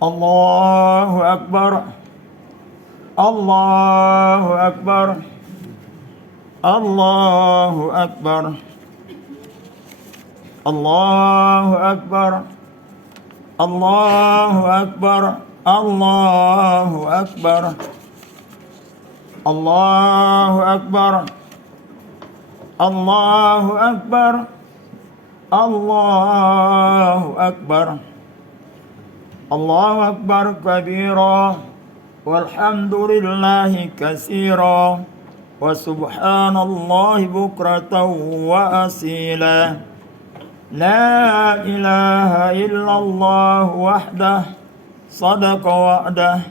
Allahu Akbar. Allahu Akbar. Allahu Akbar. Allahu Akbar. Allahu Akbar. Allahu Akbar. Allahu Akbar. Allahu Akbar. Allahu Akbar. Allahu Akbar kabira walhamdulillahi katsira wa subhanallahi bukratan wa asila. La ilaha illallah wahdah sadaqa wa'dah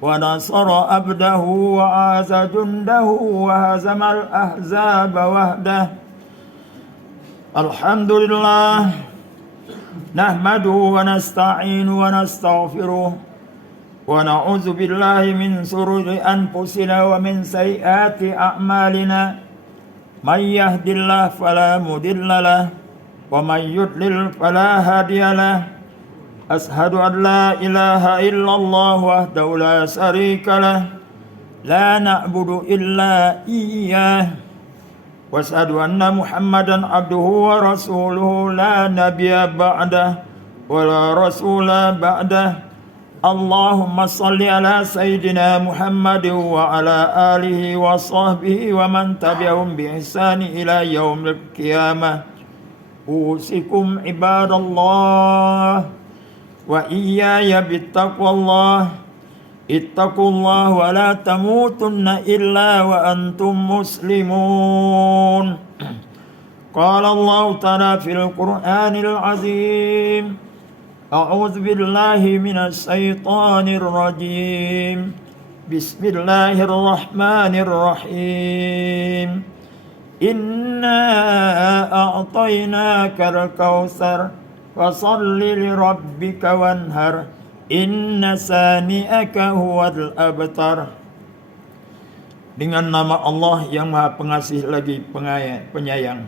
wa nasara abdahu wa aza jundahu wa hazamal ahzaba wahdah. Alhamdulillah nahmaduhu wa nasta'inu wa nastaghfiruh wa na'udzu billahi min sururi anfusina wa min sayyiati a'malina. May yahdihillahu fala mudilla lahu wa may yudlil fala hadiya lahu. Ashhadu an la ilaha illallah wahdahu la syarika lahu la na'budu illa iyyah wa asyhadu anna Muhammadan abduhu wa rasuluhu la nabiyya ba'dah wa la rasula ba'dah. Allahumma salli ala sayyidina Muhammad wa ala alihi wa sahbihi wa man tabi'ahum bi ihsani ila yaumil qiyamah. Usikum ibadallah wa iyaya bittaqwallah. Ittaqullah wa la tamutunna illa wa antum muslimun. Qala Allah ta'ala fil Qur'anil azim. A'udzu billahi minasy syaithanir rajim. Bismillahirrahmanirrahim. Inna a'tainakal kautsar fasalli li rabbika wanhar. Inna sani'aka huwal abtar. Dengan nama Allah yang Maha Pengasih lagi penyayang.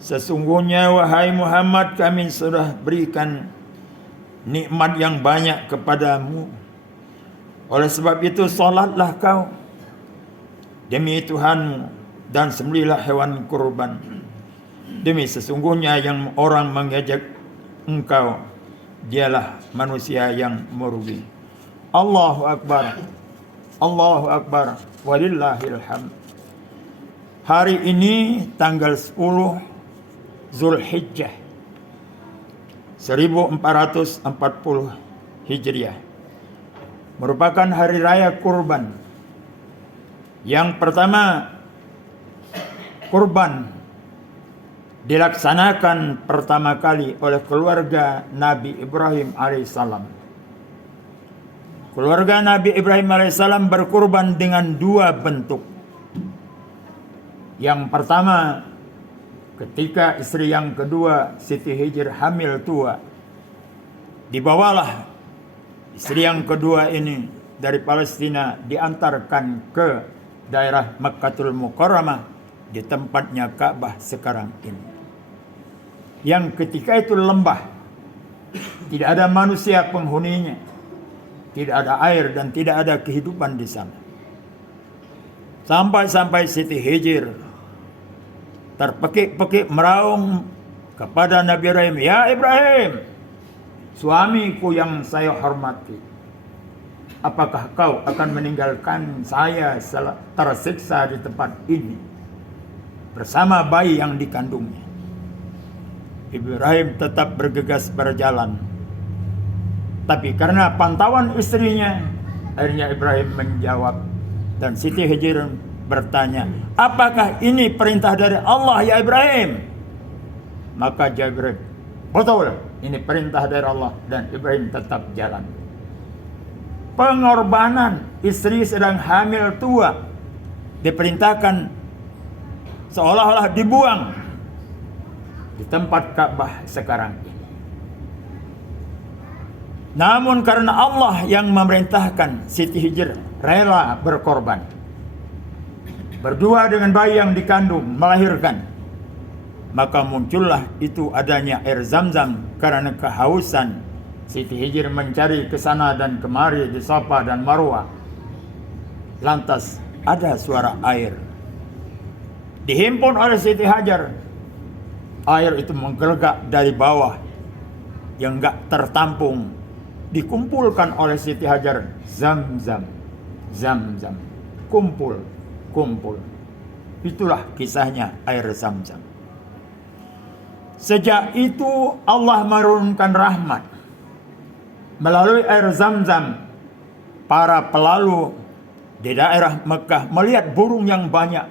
Sesungguhnya wahai Muhammad, kami sudah berikan nikmat yang banyak kepadamu. Oleh sebab itu salatlah kau demi Tuhanmu dan sembelihlah hewan kurban. Demi sesungguhnya yang orang mengejek engkau, dialah manusia yang merugi. Allahu Akbar. Allahu Akbar. Walillahil hamd. Hari ini tanggal 10 Zulhijjah 1440 Hijriah merupakan hari raya kurban. Yang pertama, kurban dilaksanakan pertama kali oleh keluarga Nabi Ibrahim alaihissalam. Keluarga Nabi Ibrahim alaihissalam berkurban dengan dua bentuk. Yang pertama, ketika istri yang kedua, Siti Hijr, hamil tua, dibawalah istri yang kedua ini dari Palestina, diantarkan ke daerah Makkatul Mukarramah, di tempatnya Ka'bah sekarang ini. Yang ketika itu lembah, tidak ada manusia penghuninya, tidak ada air dan tidak ada kehidupan di sana. Sampai Siti Hijr terpekik-pekik meraung kepada Nabi Ibrahim, "Ya Ibrahim, suamiku yang saya hormati, apakah kau akan meninggalkan saya tersiksa di tempat ini bersama bayi yang dikandungnya?" Ibrahim tetap bergegas berjalan. Tapi karena pantauan istrinya, akhirnya Ibrahim menjawab. Dan Siti Hijr bertanya, "Apakah ini perintah dari Allah ya Ibrahim?" Maka Jibril, "Betul, ini perintah dari Allah." Dan Ibrahim tetap jalan. Pengorbanan istri sedang hamil tua diperintahkan seolah-olah dibuang di tempat Ka'bah sekarang ini. Namun karena Allah yang memerintahkan, Siti Hijr rela berkorban. Berdua dengan bayi yang dikandung, melahirkan. Maka muncullah itu adanya air Zam-Zam karena kehausan Siti Hijr mencari ke sana dan kemari di Safa dan Marwah. Lantas ada suara air. Dihimpun oleh Siti Hajar. Air itu menggelegak dari bawah yang enggak tertampung. Dikumpulkan oleh Siti Hajar. Zam-zam, zam-zam. Kumpul, kumpul. Itulah kisahnya air Zam-zam. Sejak itu Allah menurunkan rahmat. Melalui air Zam-zam, para pelalu di daerah Mekah melihat burung yang banyak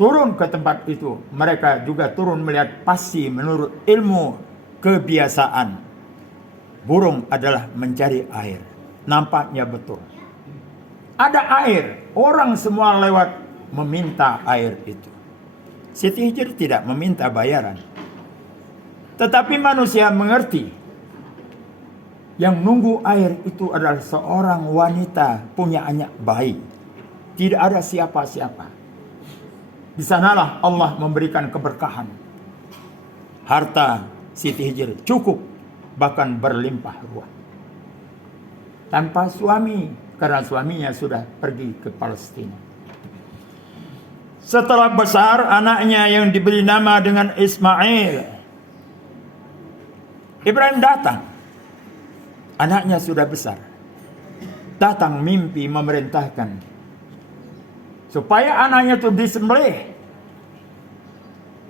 turun ke tempat itu. Mereka juga turun melihat pasti menurut ilmu kebiasaan. Burung adalah mencari air. Nampaknya betul. Ada air. Orang semua lewat meminta air itu. Siti Hijr tidak meminta bayaran. Tetapi manusia mengerti. Yang nunggu air itu adalah seorang wanita punya anak bayi. Tidak ada siapa-siapa. Di sanalah Allah memberikan keberkahan. Harta Siti Hijr cukup, bahkan berlimpah ruah. Tanpa suami, karena suaminya sudah pergi ke Palestina. Setelah besar, anaknya yang diberi nama dengan Ismail. Ibrahim datang. Anaknya sudah besar. Datang mimpi memerintahkan supaya anaknya itu disembelih.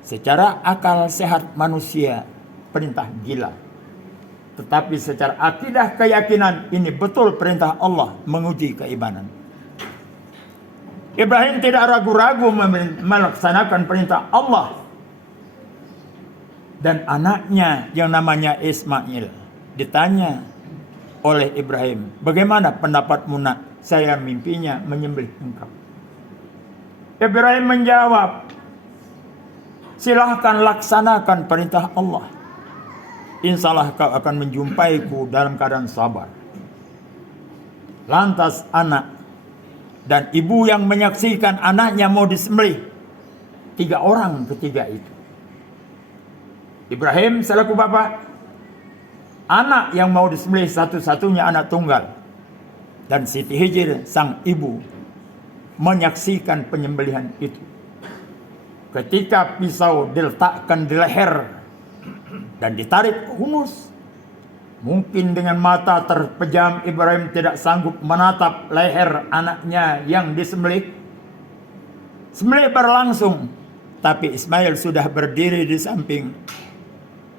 Secara akal sehat manusia, perintah gila. Tetapi secara akidah keyakinan, ini betul perintah Allah menguji keimanan. Ibrahim tidak ragu-ragu melaksanakan perintah Allah. Dan anaknya yang namanya Ismail ditanya oleh Ibrahim, bagaimana pendapatmu nak? Saya mimpinya menyembelih engkau. Ibrahim menjawab, silahkan laksanakan perintah Allah. Insyaallah kau akan menjumpaiku dalam keadaan sabar. Lantas anak dan ibu yang menyaksikan anaknya mau disembelih, 3 orang ketiga itu. Ibrahim selaku bapak, anak yang mau disembelih satu-satunya anak tunggal, dan Siti Hijr sang ibu menyaksikan penyembelihan itu. Ketika pisau diletakkan di leher dan ditarik hunus, mungkin dengan mata terpejam Ibrahim tidak sanggup menatap leher anaknya yang disembelih. Sembelih berlangsung, tapi Ismail sudah berdiri di samping.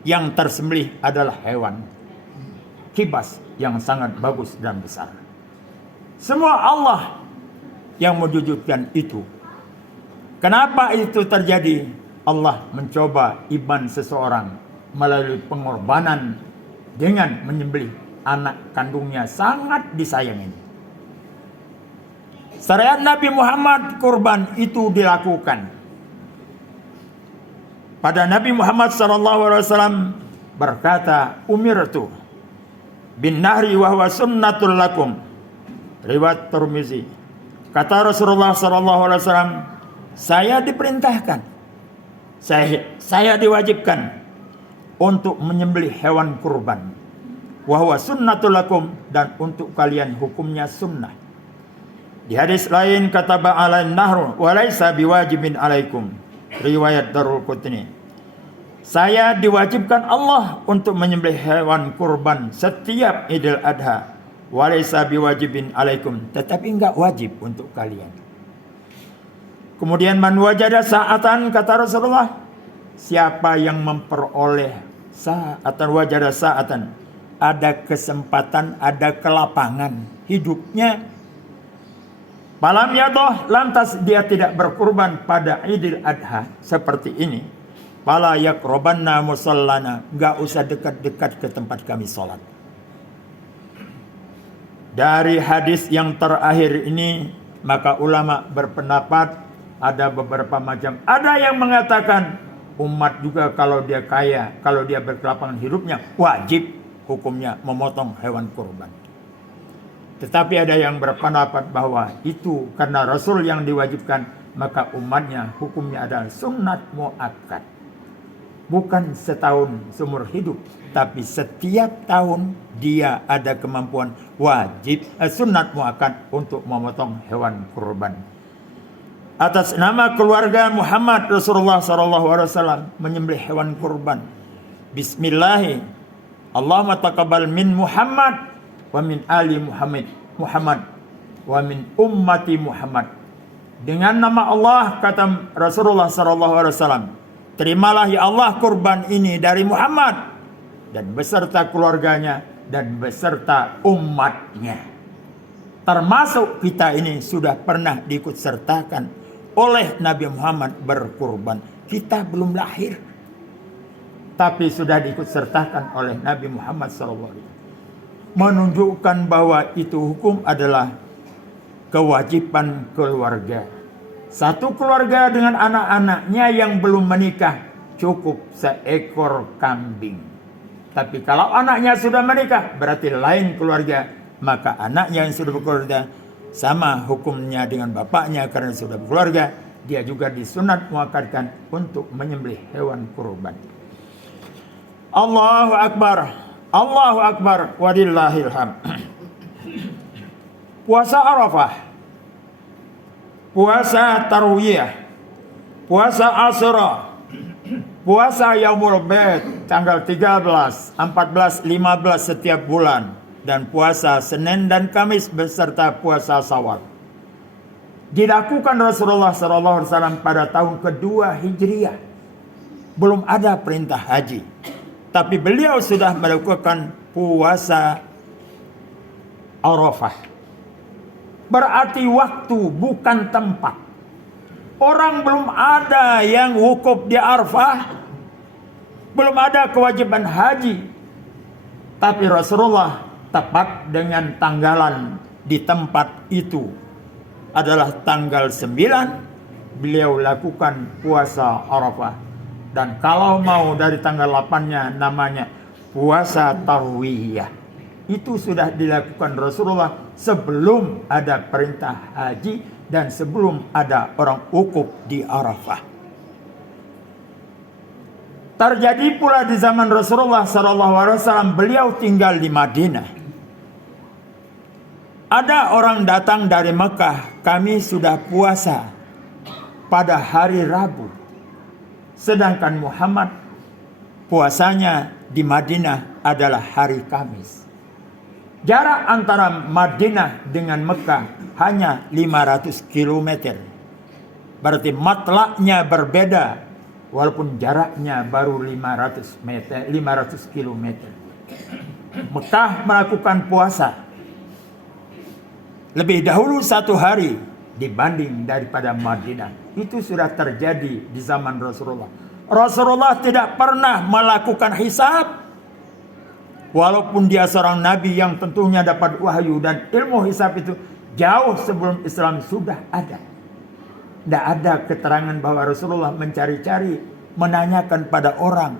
Yang tersembelih adalah hewan kibas yang sangat bagus dan besar. Semua Allah yang mewujudkan itu. Kenapa itu terjadi? Allah mencoba iman seseorang melalui pengorbanan dengan menyembelih anak kandungnya sangat disayangi. Syariat Nabi Muhammad, kurban itu dilakukan. Pada Nabi Muhammad SAW berkata, umirtu bin nahri wa huwa sunnatul lakum. Riwayat Tirmizi. Kata Rasulullah SAW, saya diperintahkan, saya diwajibkan untuk menyembelih hewan kurban. Wa huwa sunnatul lakum, dan untuk kalian hukumnya sunnah. Di hadis lain kata ba'alain nahru wa laisa biwajibin alaikum. Riwayat Darul Qutni. Saya diwajibkan Allah untuk menyembelih hewan kurban setiap Idul Adha. Walaysa biwajibin alaikum, tetapi enggak wajib untuk kalian. Kemudian man wajada sa'atan, kata Rasulullah, siapa yang memperoleh sa'atan, wajada sa'atan, ada kesempatan, ada kelapangan hidupnya, malam yadoh, lantas dia tidak berkurban pada Idul Adha seperti ini, fala yakrobanna musallana, enggak usah dekat-dekat ke tempat kami sholat. Dari hadis yang terakhir ini, maka ulama berpendapat ada beberapa macam. Ada yang mengatakan umat juga kalau dia kaya, kalau dia berkelapangan hidupnya, wajib hukumnya memotong hewan kurban. Tetapi ada yang berpendapat bahwa itu karena Rasul yang diwajibkan, maka umatnya hukumnya adalah sunnat muakkad. Bukan setahun seumur hidup, tapi setiap tahun dia ada kemampuan wajib sunat muakkad untuk memotong hewan kurban. Atas nama keluarga Muhammad Rasulullah SAW menyembelih hewan kurban. Bismillah, Allahumma taqabbal min Muhammad wa min ali Muhammad wa min ummati Muhammad. Dengan nama Allah, kata Rasulullah SAW, terimalah ya Allah kurban ini dari Muhammad dan beserta keluarganya dan beserta umatnya. Termasuk kita ini sudah pernah diikut sertakan oleh Nabi Muhammad berkurban. Kita belum lahir, tapi sudah diikut sertakan oleh Nabi Muhammad SAW. Menunjukkan bahwa itu hukum adalah kewajiban keluarga. Satu keluarga dengan anak-anaknya yang belum menikah cukup seekor kambing. Tapi kalau anaknya sudah menikah berarti lain keluarga. Maka anaknya yang sudah berkeluarga sama hukumnya dengan bapaknya karena sudah berkeluarga. Dia juga disunat muakkadkan untuk menyembelih hewan kurban. Allahu Akbar. Allahu Akbar. Walillahil hamd. Puasa Arafah, puasa Tarwiyah, puasa Asyura, puasa Yaumul Bait tanggal 13, 14, 15 setiap bulan, dan puasa Senin dan Kamis beserta puasa Syawal. Dilakukan Rasulullah SAW pada tahun kedua Hijriah. Belum ada perintah haji, tapi beliau sudah melakukan puasa Arafah. Berarti waktu bukan tempat. Orang belum ada yang wukuf di Arafah, belum ada kewajiban haji. Tapi Rasulullah tepat dengan tanggalan di tempat itu adalah tanggal 9 beliau lakukan puasa Arafah. Dan kalau mau dari tanggal 8-nya namanya puasa Tarwiyah. Itu sudah dilakukan Rasulullah sebelum ada perintah haji dan sebelum ada orang wukuf di Arafah. Terjadi pula di zaman Rasulullah SAW, beliau tinggal di Madinah. Ada orang datang dari Mekah, kami sudah puasa pada hari Rabu. Sedangkan Muhammad puasanya di Madinah adalah hari Kamis. Jarak antara Madinah dengan Mekah hanya 500 km. Berarti matlaknya berbeda walaupun jaraknya baru 500 km. Mekah melakukan puasa lebih dahulu 1 hari dibanding daripada Madinah. Itu sudah terjadi di zaman Rasulullah. Rasulullah tidak pernah melakukan hisab. Walaupun dia seorang nabi yang tentunya dapat wahyu dan ilmu hisab itu jauh sebelum Islam sudah ada. Tidak ada keterangan bahwa Rasulullah mencari-cari, menanyakan pada orang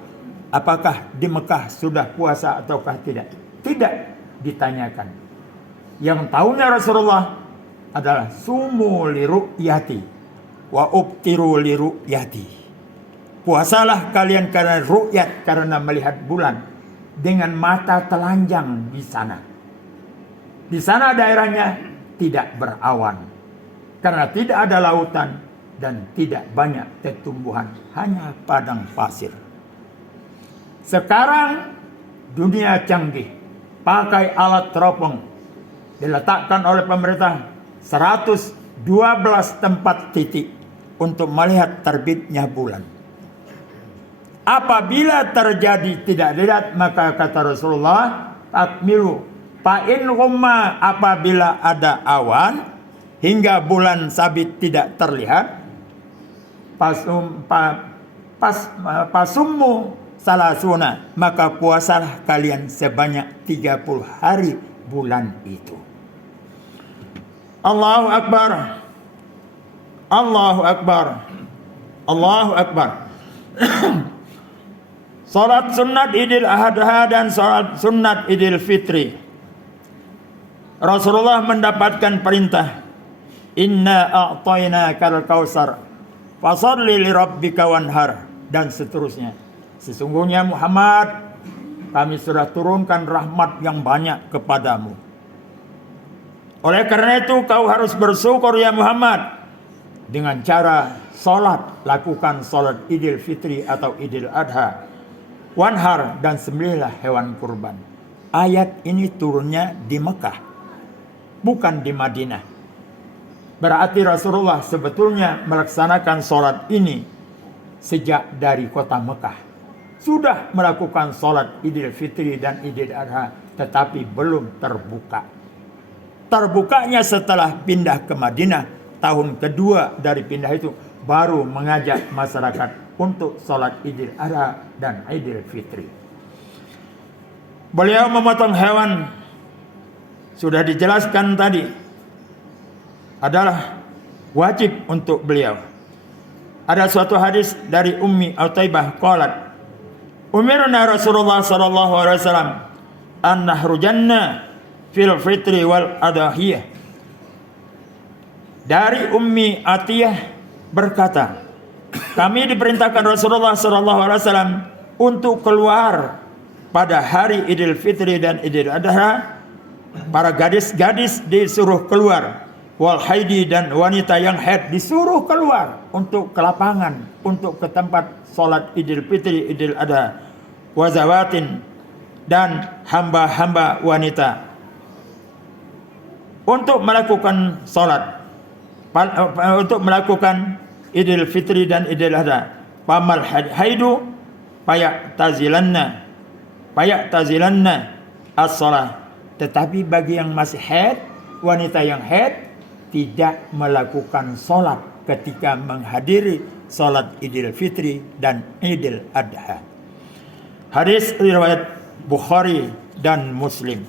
apakah di Mekah sudah puasa ataukah tidak. Tidak ditanyakan. Yang tahunya Rasulullah adalah sumu li ru'yati wa ubtiru li ru'yati. Puasalah kalian karena ru'yat, karena melihat bulan dengan mata telanjang di sana. Di sana daerahnya tidak berawan karena tidak ada lautan dan tidak banyak tumbuhan, hanya padang pasir. Sekarang dunia canggih, pakai alat teropong, diletakkan oleh pemerintah 112 tempat titik untuk melihat terbitnya bulan. Apabila terjadi tidak lihat, maka kata Rasulullah, takmilu fa'in humma, apabila ada awan hingga bulan sabit tidak terlihat, pasummu salasuna, maka puasalah kalian sebanyak 30 hari bulan itu. Allahu Akbar. Allahu Akbar. Allahu Akbar. Salat sunat Idul Adha dan salat sunat Idul Fitri. Rasulullah mendapatkan perintah, inna a'tainakal kautsar fasholli li rabbika wanhar, dan seterusnya. Sesungguhnya Muhammad, kami sudah turunkan rahmat yang banyak kepadamu. Oleh karena itu kau harus bersyukur ya Muhammad dengan cara salat, lakukan salat Idul Fitri atau Idul Adha, wanhar, dan sembelihlah hewan kurban. Ayat ini turunnya di Mekah, bukan di Madinah. Berarti Rasulullah sebetulnya melaksanakan salat ini sejak dari kota Mekah. Sudah melakukan salat Idul Fitri dan Idul Adha, tetapi belum terbuka. Terbukanya setelah pindah ke Madinah, tahun kedua dari pindah itu, baru mengajak masyarakat untuk salat Idul Adha dan Idul Fitri. Beliau memotong hewan, sudah dijelaskan tadi, adalah wajib untuk beliau. Ada suatu hadis dari Ummi Utaibah qalat, umirna Rasulullah sallallahu alaihi wasallam an nahrujanna fil fitri wal adahiyah. Dari Ummi Atiyah berkata, kami diperintahkan Rasulullah sallallahu alaihi wasallam untuk keluar pada hari Idul Fitri dan Idul Adha. Para gadis-gadis disuruh keluar, wal haidi, dan wanita yang haid disuruh keluar untuk ke lapangan, untuk ke tempat salat Idul Fitri, Idul Adha, wazawatin, dan hamba-hamba wanita untuk melakukan salat, untuk melakukan Idul Fitri dan Idul Adha. Pamal haidu payak tazilanna as-salah. Tetapi bagi yang masih haid, wanita yang haid tidak melakukan salat ketika menghadiri salat Idul Fitri dan Idul Adha. Hadis riwayat Bukhari dan Muslim.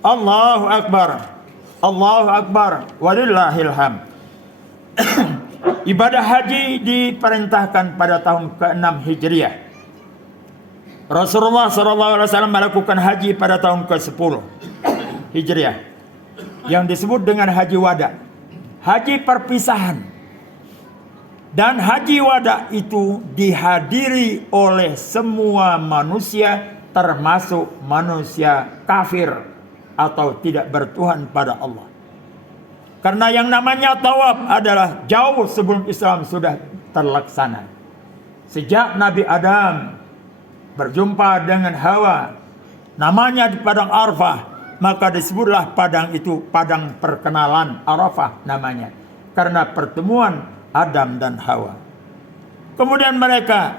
Allahu Akbar, Allahu Akbar, walillahil hamd. Ibadah haji diperintahkan pada tahun ke-6 Hijriah. Rasulullah SAW melakukan haji pada tahun ke-10 Hijriah, yang disebut dengan haji wada, haji perpisahan. Dan haji wada itu dihadiri oleh semua manusia, termasuk manusia kafir atau tidak bertuhan pada Allah. Karena yang namanya tawaf adalah jauh sebelum Islam sudah terlaksana. Sejak Nabi Adam berjumpa dengan Hawa, namanya di padang Arafah, maka disebutlah padang itu padang perkenalan, Arafah namanya, karena pertemuan Adam dan Hawa. Kemudian mereka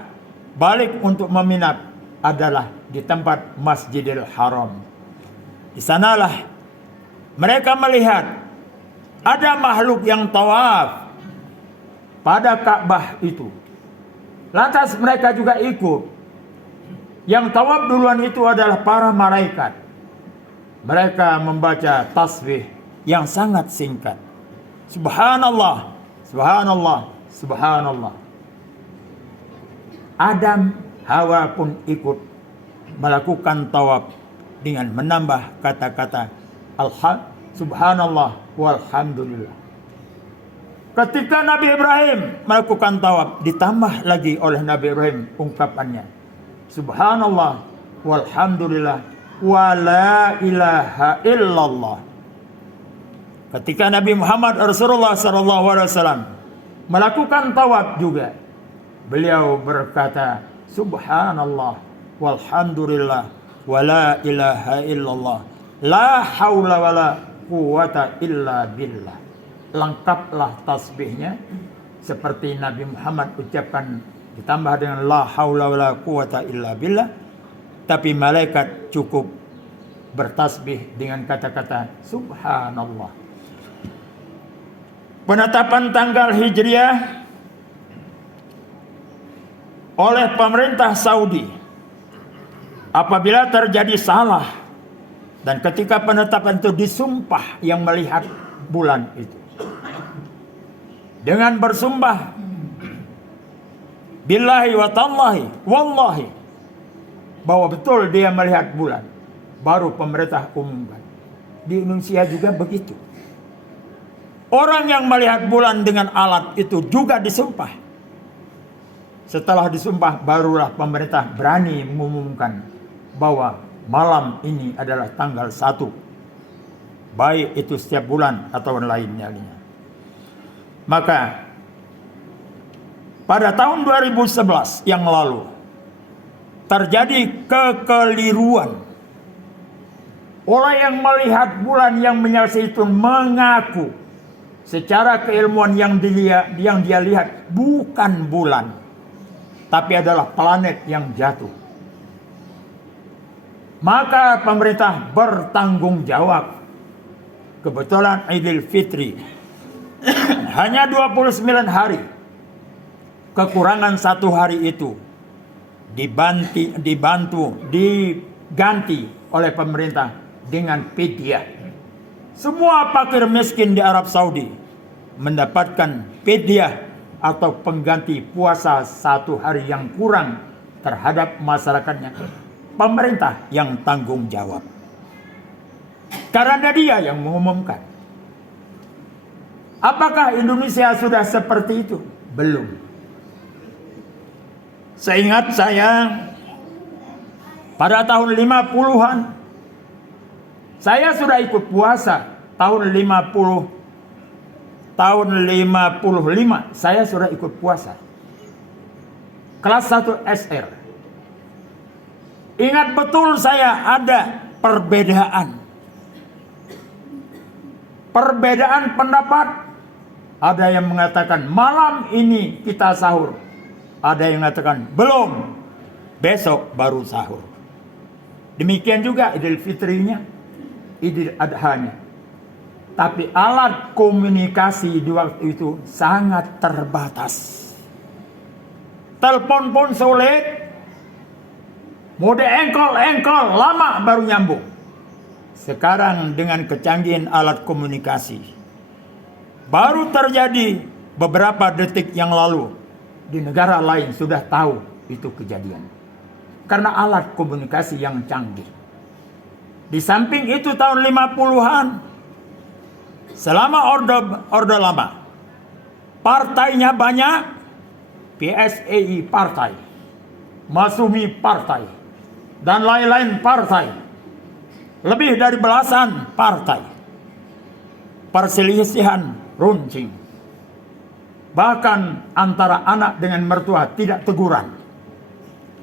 balik untuk meminap adalah di tempat Masjidil Haram. Di sanalah mereka melihat ada makhluk yang tawaf pada Ka'bah itu. Lantas mereka juga ikut. Yang tawaf duluan itu adalah para malaikat. Mereka membaca tasbih yang sangat singkat. Subhanallah, subhanallah, subhanallah. Adam, Hawa pun ikut melakukan tawaf dengan menambah kata-kata subhanallah walhamdulillah. Ketika Nabi Ibrahim melakukan tawaf, ditambah lagi oleh Nabi Ibrahim ungkapannya, subhanallah walhamdulillah wa la ilaha illallah. Ketika Nabi Muhammad Rasulullah SAW melakukan tawaf juga, beliau berkata subhanallah walhamdulillah wa la ilaha illallah la haula wa la quwata illa billah. Lengkaplah tasbihnya seperti Nabi Muhammad ucapkan, ditambah dengan la haula wa la quwata illa billah. Tapi malaikat cukup bertasbih dengan kata-kata subhanallah. Penetapan tanggal Hijriah oleh pemerintah Saudi apabila terjadi salah, dan ketika penetapan itu disumpah yang melihat bulan itu dengan bersumpah billahi wa tallahi wallahi bahwa betul dia melihat bulan, baru pemerintah umumkan. Di Indonesia juga begitu. Orang yang melihat bulan dengan alat itu juga disumpah. Setelah disumpah, barulah pemerintah berani mengumumkan bahwa malam ini adalah tanggal 1. Baik itu setiap bulan atau lainnya. Maka pada tahun 2011 yang lalu terjadi kekeliruan. Orang yang melihat bulan yang menyala itu mengaku secara keilmuan yang dia lihat bukan bulan, tapi adalah planet yang jatuh. Maka pemerintah bertanggung jawab. Kebetulan Idul Fitri hanya 29 hari. Kekurangan 1 hari itu diganti oleh pemerintah dengan fidyah. Semua fakir miskin di Arab Saudi mendapatkan fidyah atau pengganti puasa 1 hari yang kurang terhadap masyarakatnya. Pemerintah yang tanggung jawab. Karena dia yang mengumumkan. Apakah Indonesia sudah seperti itu? Belum. Seingat saya, pada tahun 50-an, saya sudah ikut puasa. Tahun 55, saya sudah ikut puasa. Kelas 1 SR. Ingat betul saya ada perbedaan pendapat. Ada yang mengatakan malam ini kita sahur. Ada yang mengatakan belum, besok baru sahur. Demikian juga Idul Fitrinya, Idul Adhanya. Tapi alat komunikasi di waktu itu sangat terbatas. Telepon pun sulit. Mode engkol lama baru nyambung. Sekarang dengan kecanggihan alat komunikasi, baru terjadi beberapa detik yang lalu di negara lain sudah tahu itu kejadian. Karena alat komunikasi yang canggih. Di samping itu tahun 50-an, selama Orde Lama, partainya banyak, PSEI partai, Masumi partai, dan lain-lain partai. Lebih dari belasan partai. Perselisihan runcing. Bahkan antara anak dengan mertua tidak teguran.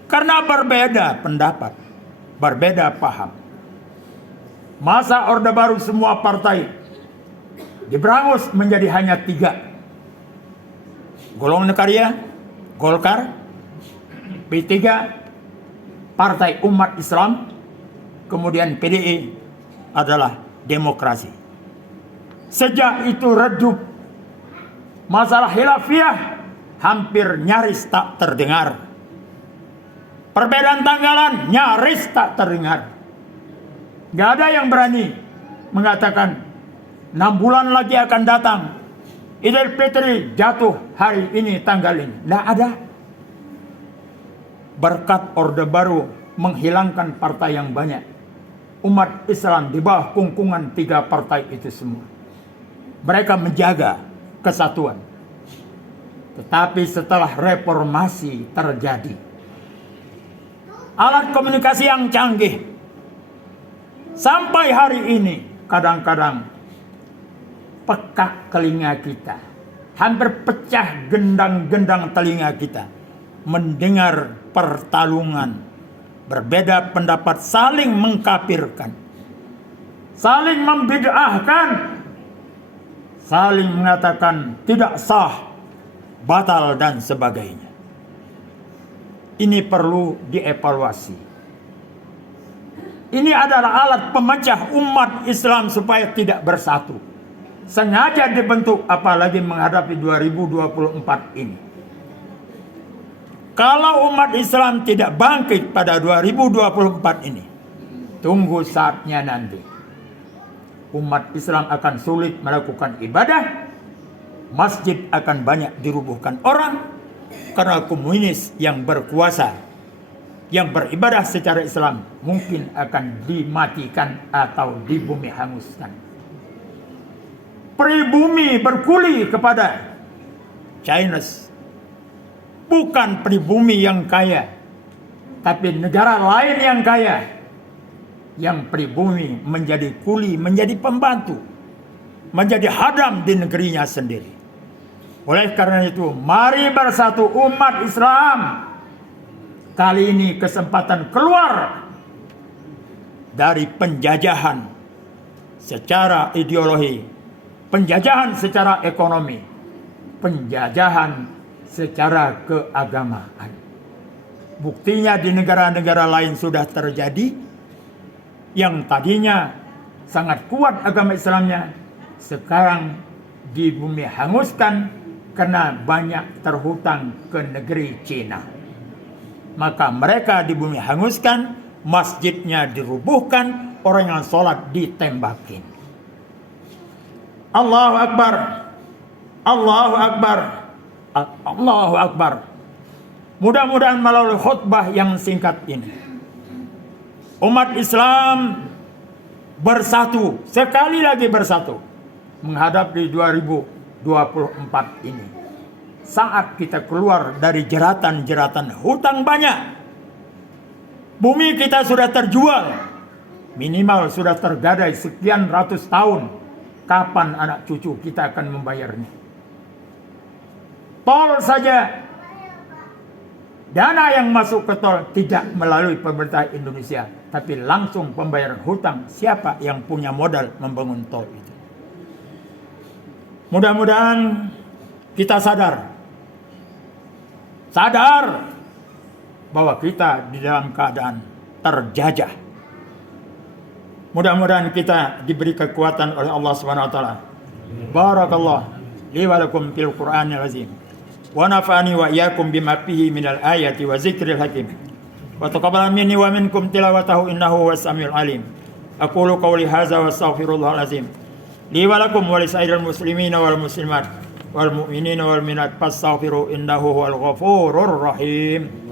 Karena berbeda pendapat, berbeda paham. Masa Orde Baru semua partai diberangus menjadi hanya 3. Golongan Karya, Golkar, P3, Partai Umat Islam, kemudian PDI adalah demokrasi. Sejak itu redup. Masalah khilafiyah hampir nyaris tak terdengar. Perbedaan tanggalan nyaris tak terdengar. Gak ada yang berani mengatakan 6 bulan lagi akan datang Idul Fitri jatuh hari ini tanggal ini. Gak ada. Berkat Orde Baru menghilangkan partai yang banyak. Umat Islam di bawah kungkungan 3 partai itu semua. Mereka menjaga kesatuan. Tetapi setelah reformasi terjadi, alat komunikasi yang canggih, sampai hari ini kadang-kadang pekak telinga kita, hampir pecah gendang-gendang telinga kita mendengar pertarungan, berbeda pendapat, saling mengkafirkan, saling membid'ahkan, saling mengatakan tidak sah, batal dan sebagainya. Ini perlu dievaluasi. Ini adalah alat pemecah umat Islam supaya tidak bersatu. Sengaja dibentuk, apalagi menghadapi 2024 ini. Kalau umat Islam tidak bangkit pada 2024 ini, tunggu saatnya nanti. Umat Islam akan sulit melakukan ibadah. Masjid akan banyak dirubuhkan orang. Karena komunis yang berkuasa, yang beribadah secara Islam, mungkin akan dimatikan atau dibumi hanguskan. Pribumi berkuli kepada Chinese. bukan pribumi yang kaya, tapi negara lain yang kaya, yang pribumi menjadi kuli, menjadi pembantu, menjadi hadam di negerinya sendiri. Oleh karena itu, mari bersatu umat Islam. Kali ini kesempatan keluar dari penjajahan secara ideologi, penjajahan secara ekonomi, penjajahan secara keagamaan. Buktinya di negara-negara lain sudah terjadi. Yang tadinya sangat kuat agama Islamnya, sekarang di bumi hanguskan karena banyak terhutang ke negeri Cina. Maka mereka di bumi hanguskan, masjidnya dirubuhkan, orang yang sholat ditembakin. Allahu Akbar, Allahu Akbar, Allahu Akbar. Mudah-mudahan melalui khutbah yang singkat ini, umat Islam bersatu, sekali lagi bersatu, menghadapi 2024 ini. Saat kita keluar dari jeratan-jeratan hutang banyak. Bumi kita sudah terjual, minimal sudah tergadai sekian ratus tahun. Kapan anak cucu kita akan membayarnya? Tol saja, dana yang masuk ke tol tidak melalui pemerintah Indonesia, tapi langsung pembayaran hutang. Siapa yang punya modal membangun tol itu? Mudah-mudahan kita sadar bahwa kita di dalam keadaan terjajah. Mudah-mudahan kita diberi kekuatan oleh Allah Subhanahu wa taala. Barakallah li wa lakum fil Qur'anil azim. Wa nafa'ani wa iyyakum bima fihi minal ayati wa zikril hakim. Wa taqabbal minni wa minkum tilawatahu innahu was samiul alim. Aqulu qawli hadza wa astaghfirullahal azim. Li wa lakum wa lisairil muslimina wal muslimat wal mu'minina wal minat fastaghfiru innahu huwal ghafurur rahim.